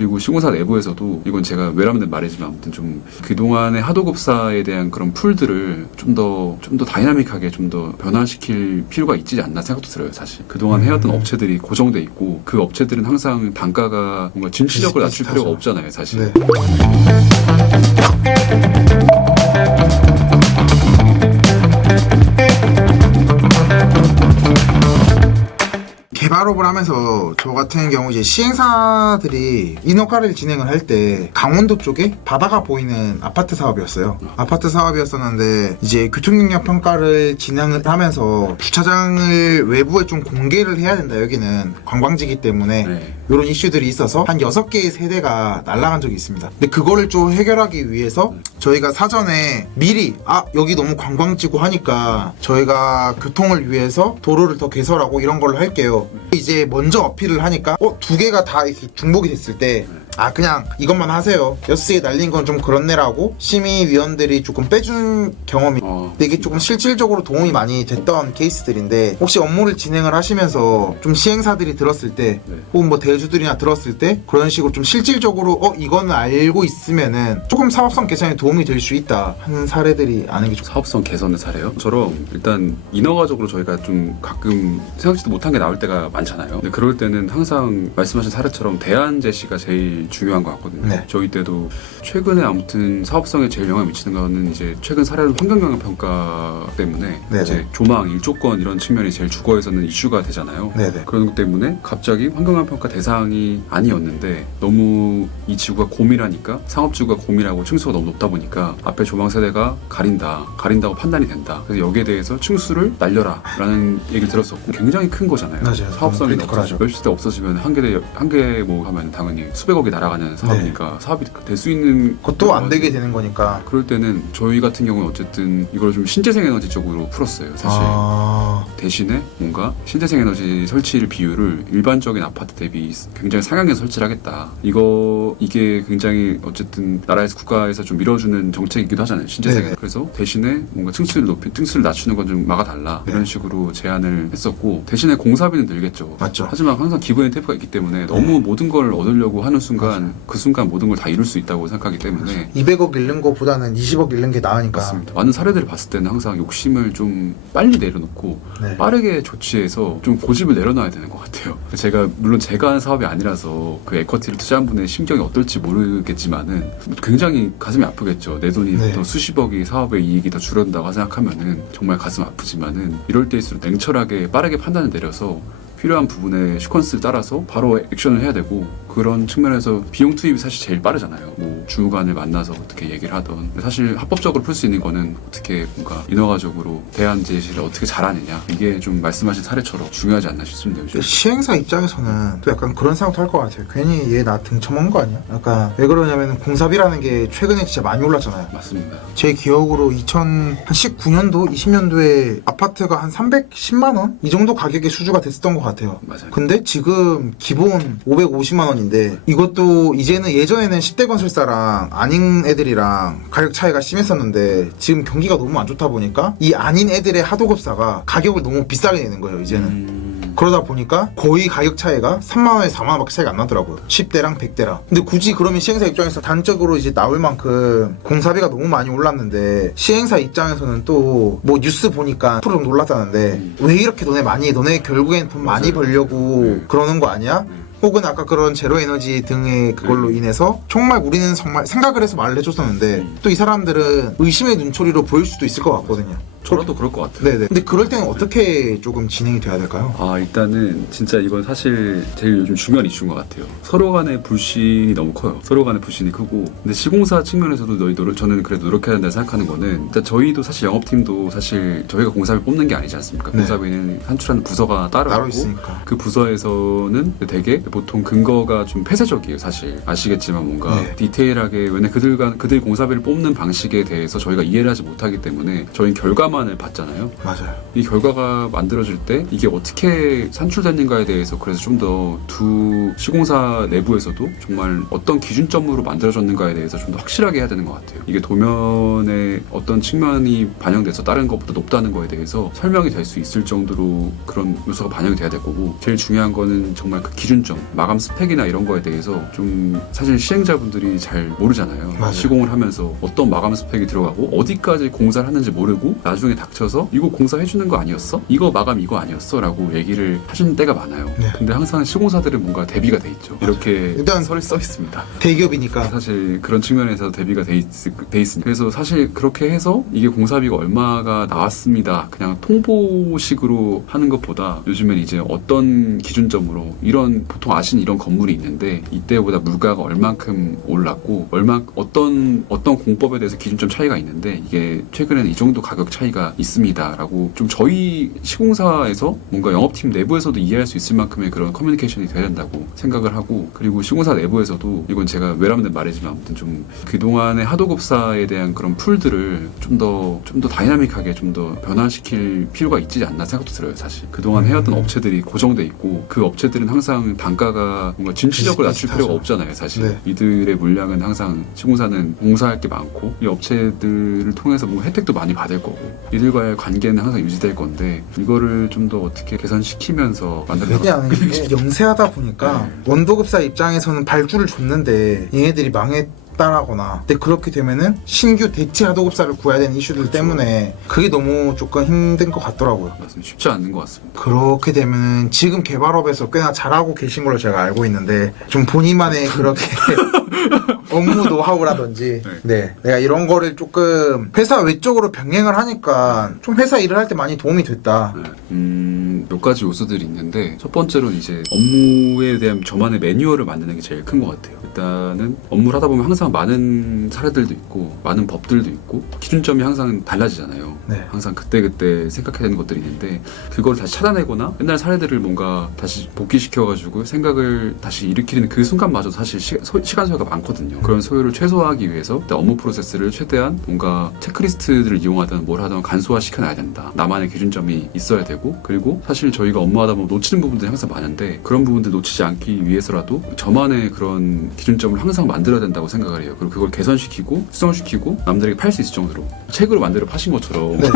그리고 시공사 내부에서도 이건 제가 외람된 말이지만 아무튼 좀 그동안의 하도급사에 대한 그런 풀들을 좀 더 다이나믹하게 좀 더 변화시킬 필요가 있지 않나 생각도 들어요. 사실 그동안 해왔던 업체들이 고정돼 있고 그 업체들은 항상 단가가 뭔가 진취적으로 낮출 필요가 없잖아요. 사실. 네. 개발업을 하면서 저 같은 경우 이제 시행사들이 인허가를 진행을 할 때 강원도 쪽에 바다가 보이는 아파트 사업이었어요. 아파트 사업이었었는데 이제 교통능력 평가를 진행을 하면서 주차장을 외부에 좀 공개를 해야 된다. 여기는 관광지기 때문에 네. 이런 이슈들이 있어서 한 6개의 세대가 날아간 적이 있습니다. 근데 그거를 좀 해결하기 위해서 저희가 사전에 미리 여기 너무 관광지고 하니까 저희가 교통을 위해서 도로를 더 개설하고 이런 걸로 할게요. 이제 먼저 어필을 하니까 2개가 다 이렇게 중복이 됐을 때 그냥 이것만 하세요. 6개 날린 건 좀 그렇네라고 심의위원들이 조금 빼준 경험이 근데 이게 조금 실질적으로 도움이 많이 됐던 케이스들인데 혹시 업무를 진행을 하시면서 좀 시행사들이 들었을 때 혹은 뭐 대주들이나 들었을 때 그런 식으로 좀 실질적으로 이거는 알고 있으면은 조금 사업성 개선에 도움이 될 수 있다 하는 사례들이 아는 게 좋겠어요. 사업성 개선의 사례요? 저럼 일단 인허가적으로 저희가 좀 가끔 생각지도 못한 게 나올 때가 많잖아요. 근데 그럴 때는 항상 말씀하신 사례처럼 대안 제시가 제일 중요한 것 같거든요. 네. 저희 때도 최근에 아무튼 사업성에 제일 영향을 미치는 거는 이제 최근 사례는 환경영향 평가 때문에 네네. 이제 조망, 일조권 이런 측면이 제일 주거에서는 이슈가 되잖아요. 네네. 그런 것 때문에 갑자기 환경영향 평가 대상이 아니었는데 너무 이 지구가 고밀하니까 상업지구가 고밀하고 층수가 너무 높다 보니까 앞에 조망 세대가 가린다고 판단이 된다. 그래서 여기에 대해서 층수를 날려라 라는 얘기를 들었었고 굉장히 큰 거잖아요. 맞아요. 사업성이 크리티컬하죠. 몇십 대 없어지면 한 개 뭐 하면 당연히 수백억이 날아가는 사업이니까 사업이 될 수 있는 그것도 안 되게 되는 거니까. 그럴 때는 저희 같은 경우는 어쨌든 이걸 좀 신재생 에너지 쪽으로 풀었어요. 사실 대신에 뭔가 신재생 에너지 설치를 비율을 일반적인 아파트 대비 굉장히 상향해서 설치를 하겠다. 이게 굉장히 어쨌든 나라에서 국가에서 좀 밀어주는 정책이기도 하잖아요. 신재생. 네네. 그래서 대신에 뭔가 층수를 낮추는 건 좀 막아달라. 이런 식으로 제안을 했었고 대신에 공사비는 늘겠죠. 맞죠. 하지만 항상 기브 앤 테이크가 있기 때문에 너무 모든 걸 얻으려고 하는 순간 그 순간 모든 걸 다 이룰 수 있다고 생각하기 때문에 200억 잃는 것보다는 20억 잃는 게 나으니까. 맞습니다. 많은 사례들을 봤을 때는 항상 욕심을 좀 빨리 내려놓고 네. 빠르게 조치해서 좀 고집을 내려놔야 되는 것 같아요. 물론 제가 한 사업이 아니라서 그 에쿼티를 투자한 분의 심경이 어떨지 모르겠지만은 굉장히 가슴이 아프겠죠. 내 돈이 네. 더 수십억이 사업의 이익이 더 줄어든다고 생각하면은 정말 가슴 아프지만은 이럴 때일수록 냉철하게 빠르게 판단을 내려서 필요한 부분의 시퀀스를 따라서 바로 액션을 해야 되고 그런 측면에서 비용 투입이 사실 제일 빠르잖아요. 뭐 주무관을 만나서 어떻게 얘기를 하던 사실 합법적으로 풀 수 있는 거는 어떻게 뭔가 인허가적으로 대안 제시를 어떻게 잘하느냐 이게 좀 말씀하신 사례처럼 중요하지 않나 싶습니다. 요즘. 시행사 입장에서는 또 약간 그런 생각도 할 것 같아요. 괜히 얘 나 등쳐먹은 거 아니야? 약간 왜 그러냐면 공사비라는 게 최근에 진짜 많이 올랐잖아요. 맞습니다. 제 기억으로 2019년도, 20년도에 아파트가 한 310만 원? 이 정도 가격의 수주가 됐었던 것 같아요. 맞아요. 근데 지금 기본 550만 원인데 이것도 이제는 예전에는 10대 건설사랑 아닌 애들이랑 가격 차이가 심했었는데 지금 경기가 너무 안 좋다 보니까 이 아닌 애들의 하도급사가 가격을 너무 비싸게 내는 거예요. 이제는. 그러다 보니까 거의 가격 차이가 3만원에서 4만원밖에 차이가 안 나더라고요. 10대랑 100대랑. 근데 굳이 그러면 시행사 입장에서 단적으로 이제 나올 만큼 공사비가 너무 많이 올랐는데 시행사 입장에서는 또 뭐 뉴스 보니까 프로 정도 올랐다는데 왜 이렇게 너네 결국엔 돈 많이 벌려고 그러는 거 아니야? 혹은 아까 그런 제로에너지 등의 그걸로 인해서 정말 우리는 정말 생각을 해서 말을 해줬었는데 또 이 사람들은 의심의 눈초리로 보일 수도 있을 것 같거든요. 저라도 그럴 것 같아요. 네네. 근데 그럴 때는 어떻게 조금 진행이 돼야 될까요? 일단은 진짜 이건 사실 제일 요즘 중요한 이슈인 것 같아요. 서로 간의 불신이 너무 커요. 서로 간의 불신이 크고 근데 시공사 측면에서도 저는 그래도 노력해야 된다 생각하는 거는 일단 저희도 사실 영업팀도 사실 저희가 공사비 뽑는 게 아니지 않습니까? 네. 공사비는 산출하는 부서가 따로 있고 있으니까. 그 부서에서는 되게 보통 근거가 좀 폐쇄적이에요. 사실 아시겠지만 뭔가 디테일하게 왜냐면 그들 공사비를 뽑는 방식에 대해서 저희가 이해를 하지 못하기 때문에 저희는 결과만 결과만을 봤잖아요. 맞아요. 이 결과가 만들어질 때 이게 어떻게 산출됐는가에 대해서 그래서 좀 더 두 시공사 내부에서도 정말 어떤 기준점으로 만들어졌는가에 대해서 좀 더 확실하게 해야 되는 것 같아요. 이게 도면에 어떤 측면이 반영돼서 다른 것보다 높다는 거에 대해서 설명이 될 수 있을 정도로 그런 요소가 반영이 돼야 될 거고, 제일 중요한 거는 정말 그 기준점, 마감 스펙이나 이런 거에 대해서 좀 사실 시행자분들이 잘 모르잖아요. 맞아요. 시공을 하면서 어떤 마감 스펙이 들어가고 어디까지 공사를 하는지 모르고 나중에 닥쳐서 이거 공사해주는 거 아니었어? 이거 마감 이거 아니었어? 라고 얘기를 하시는 때가 많아요. 네. 근데 항상 시공사들은 뭔가 대비가 돼 있죠. 이렇게 일단 설이 써 있습니다. 대기업이니까. 사실 그런 측면에서 대비가 돼 있으니까. 그래서 사실 그렇게 해서 이게 공사비가 얼마가 나왔습니다. 그냥 통보식으로 하는 것보다 요즘엔 이제 어떤 기준점으로 이런 보통 아시는 이런 건물이 있는데 이때보다 물가가 얼만큼 올랐고 어떤 공법에 대해서 기준점 차이가 있는데 이게 최근에는 이 정도 가격 차이가 있습니다라고 좀 저희 시공사에서 뭔가 영업팀 내부에서도 이해할 수 있을 만큼의 그런 커뮤니케이션이 돼야 된다고 생각을 하고, 그리고 시공사 내부에서도 이건 제가 외람된 말이지만 아무튼 좀 그동안의 하도급사에 대한 그런 풀들을 좀 더 다이나믹하게 좀 더 변화시킬 필요가 있지 않나 생각도 들어요. 사실 그동안 해왔던 업체들이 고정돼 있고 그 업체들은 항상 단가가 뭔가 진취력을 낮출 비슷비슷하죠. 필요가 없잖아요. 사실 네. 이들의 물량은 항상 시공사는 공사할 게 많고 이 업체들을 통해서 뭔가 혜택도 많이 받을 거고 이들과의 관계는 항상 유지될 건데 이거를 좀 더 어떻게 개선시키면서 만들어나가. 왜냐하면 이게 영세하다 보니까 원도급사 입장에서는 발주를 줬는데 얘네들이 망했다라거나, 근데 그렇게 되면은 신규 대체 하도급사를 구해야 되는 이슈들 때문에 그게 너무 조금 힘든 것 같더라고요. 맞습니다. 쉽지 않는 것 같습니다. 그렇게 되면은 지금 개발업에서 꽤나 잘하고 계신 걸로 제가 알고 있는데 좀 본인만의 그렇게 업무 노하우라든지 네, 내가 이런 거를 조금 회사 외적으로 병행을 하니까 좀 회사 일을 할 때 많이 도움이 됐다. 몇 가지 요소들이 있는데 첫 번째로는 이제 업무에 대한 저만의 매뉴얼을 만드는 게 제일 큰 것 같아요. 일단은 업무를 하다 보면 항상 많은 사례들도 있고 많은 법들도 있고 기준점이 항상 달라지잖아요. 네. 항상 그때그때 생각해야 되는 것들이 있는데 그걸 다시 찾아내거나 옛날 사례들을 뭔가 다시 복귀시켜가지고 생각을 다시 일으키는 그 순간마저 사실 시간 소요가 많거든요. 그런 소요를 최소화하기 위해서 일단 업무 프로세스를 최대한 뭔가 체크리스트들을 이용하든 뭘 하든 간소화 시켜놔야 된다. 나만의 기준점이 있어야 되고, 그리고 사실 저희가 업무하다 보면 놓치는 부분들이 항상 많은데 그런 부분들 놓치지 않기 위해서라도 저만의 그런 기준점을 항상 만들어야 된다고 생각을 해요. 그리고 그걸 개선시키고 수정시키고 남들에게 팔 수 있을 정도로 책으로 만들어 파신 것처럼 네.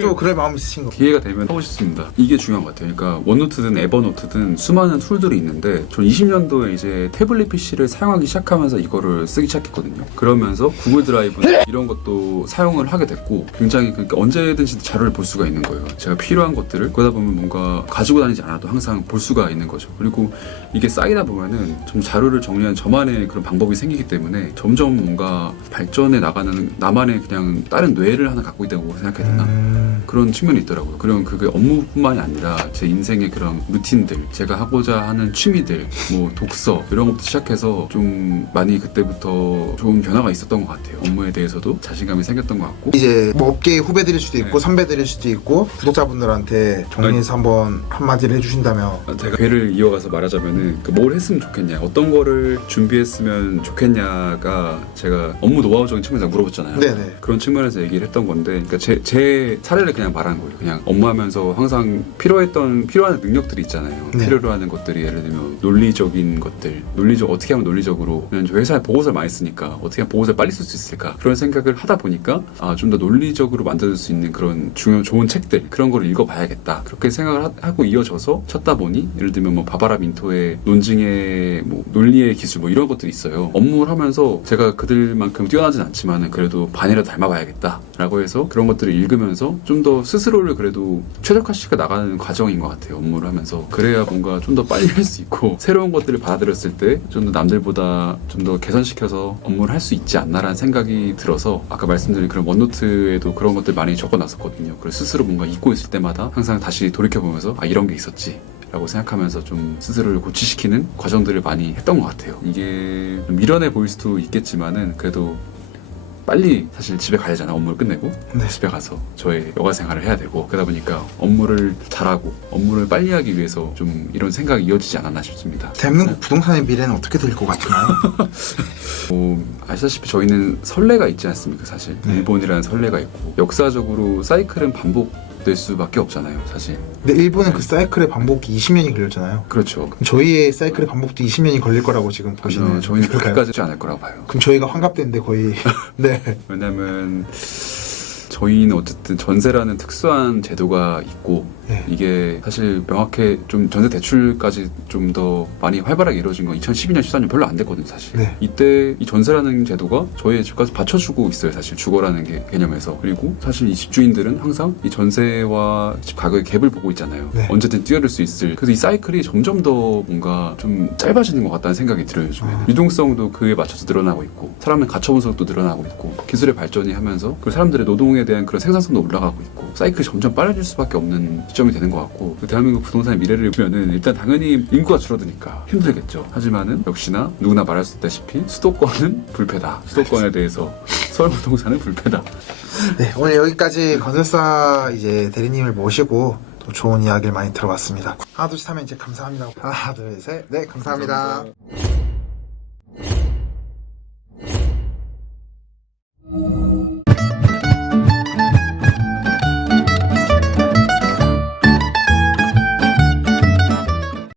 또 그럴 마음이 있으신 거. 기회가 되면 하고 싶습니다. 이게 중요한 것 같아요. 그러니까 원노트든 에버노트든 수많은 툴들이 있는데 전 20년도에 이제 태블릿 PC를 사용하기 시작하면서 이거를 쓰기 시작했거든요. 그러면서 구글 드라이브 이런 것도 사용을 하게 됐고 굉장히 그러니까 언제든지 자료를 볼 수가 있는 거예요. 제가 필요한 것들을 그러다 보면 뭔가 가지고 다니지 않아도 항상 볼 수가 있는 거죠. 그리고 이게 쌓이다 보면은 좀 자료를 정리하는 저만의 그런 방법이 생기기 때문에 점점 뭔가 발전해 나가는 나만의 그냥 다른 뇌를 하나 갖고 있다고 생각해야 되나? 그런 측면이 있더라고요. 그럼 그게 업무뿐만이 아니라 제 인생의 그런 루틴들, 제가 하고자 하는 취미들, 뭐 독서 이런 것부터 시작해서 좀 많이 그때부터 좋은 변화가 있었던 것 같아요. 업무에 대해서도 자신감이 생겼던 것 같고. 이제 뭐 업계의 후배들일 수도 있고 네. 선배들일 수도 있고 구독자분들한테 정리해서 한번 한마디를 해주신다면. 제가 괴를 이어가서 말하자면은 뭘 했으면 좋겠냐, 어떤 거를 준비했으면 좋겠냐가 제가 업무 노하우적인 측면에서 물어봤잖아요. 네네. 그런 측면에서 얘기를 했던 건데, 그러니까 제 사례를 그냥 말하는 거예요. 그냥 업무하면서 항상 필요한 능력들이 있잖아요. 네. 필요로 하는 것들이 예를 들면 논리적인 것들, 어떻게 하면 논리적으로, 저 회사에 보고서를 많이 쓰니까 어떻게 하면 보고서를 빨리 쓸 수 있을까, 그런 생각을 하다 보니까 좀 더 논리적으로 만들 수 있는 그런 좋은 책들, 그런 거를 읽어봐야겠다, 그렇게 생각을 하고 이어져서 찾다 보니 예를 들면 뭐 바바라 민토의 논증의 뭐 논리의 기술 뭐 이런 것들이 있어요. 업무를 하면서 제가 그들만큼 뛰어나진 않지만은 그래도 반이라도 닮아봐야겠다 라고 해서 그런 것들을 읽으면서 좀 더 스스로를 그래도 최적화시켜 나가는 과정인 것 같아요. 업무를 하면서 그래야 뭔가 좀 더 빨리 할 수 있고 새로운 것들을 받아들였을 때 좀 더 남들보다 좀 더 개선시켜서 업무를 할 수 있지 않나라는 생각이 들어서 아까 말씀드린 그런 원노트에도 그런 것들 많이 적어놨었거든요. 그래서 스스로 뭔가 잊고 있을 때마다 항상 다시 돌이켜보면서 이런 게 있었지 라고 생각하면서 좀 스스로를 고치시키는 과정들을 많이 했던 것 같아요. 이게 좀 미련해 보일 수도 있겠지만은 그래도 빨리 사실 집에 가야 되잖아. 업무를 끝내고 네. 집에 가서 저의 여가 생활을 해야 되고 그러다 보니까 업무를 잘하고 업무를 빨리 하기 위해서 좀 이런 생각이 이어지지 않았나 싶습니다. 대한민국 부동산의 미래는 어떻게 될 것 같나요? 아시다시피 저희는 선례가 있지 않습니까? 사실 네. 일본이라는 선례가 있고 역사적으로 사이클은 반복될 수밖에 없잖아요. 사실 근데 일본은 그 사이클의 반복이 20년이 걸렸잖아요. 그렇죠. 그럼 저희의 사이클의 반복도 20년이 걸릴 거라고 지금 보시는 저희는 걸까요? 그렇게까지 하지 않을 거라고 봐요. 그럼 저희가 환갑대인데 거의 네. 왜냐면 저희는 어쨌든 전세라는 특수한 제도가 있고 네. 이게 사실 명확해 좀 전세 대출까지 좀 더 많이 활발하게 이루어진 건 2012년 14년 별로 안 됐거든요 사실. 네. 이때 이 전세라는 제도가 저희의 집값을 받쳐주고 있어요 사실 주거라는 게 개념에서. 그리고 사실 이 집주인들은 항상 이 전세와 집 가격의 갭을 보고 있잖아요. 네. 언제든 뛰어들 수 있을. 그래서 이 사이클이 점점 더 뭔가 좀 짧아지는 것 같다는 생각이 들어요 요즘에. 유동성도 그에 맞춰서 늘어나고 있고 사람의 가처 분석도 늘어나고 있고 기술의 발전이 하면서 그 사람들의 노동에 대한 그런 생산성도 올라가고 있고 사이클이 점점 빨라질 수밖에 없는 시점이 되는 것 같고 그 대한민국 부동산의 미래를 보면은 일단 당연히 인구가 줄어드니까 힘들겠죠. 하지만은 역시나 누구나 말할 수 있다시피 수도권은 불패다. 수도권에 대해서 서울 부동산은 불패다. 네, 오늘 여기까지 건설사 이제 대리님을 모시고 또 좋은 이야기를 많이 들어봤습니다. 하나 둘 셋 하면 이제 감사합니다. 하나 둘 셋. 네, 감사합니다.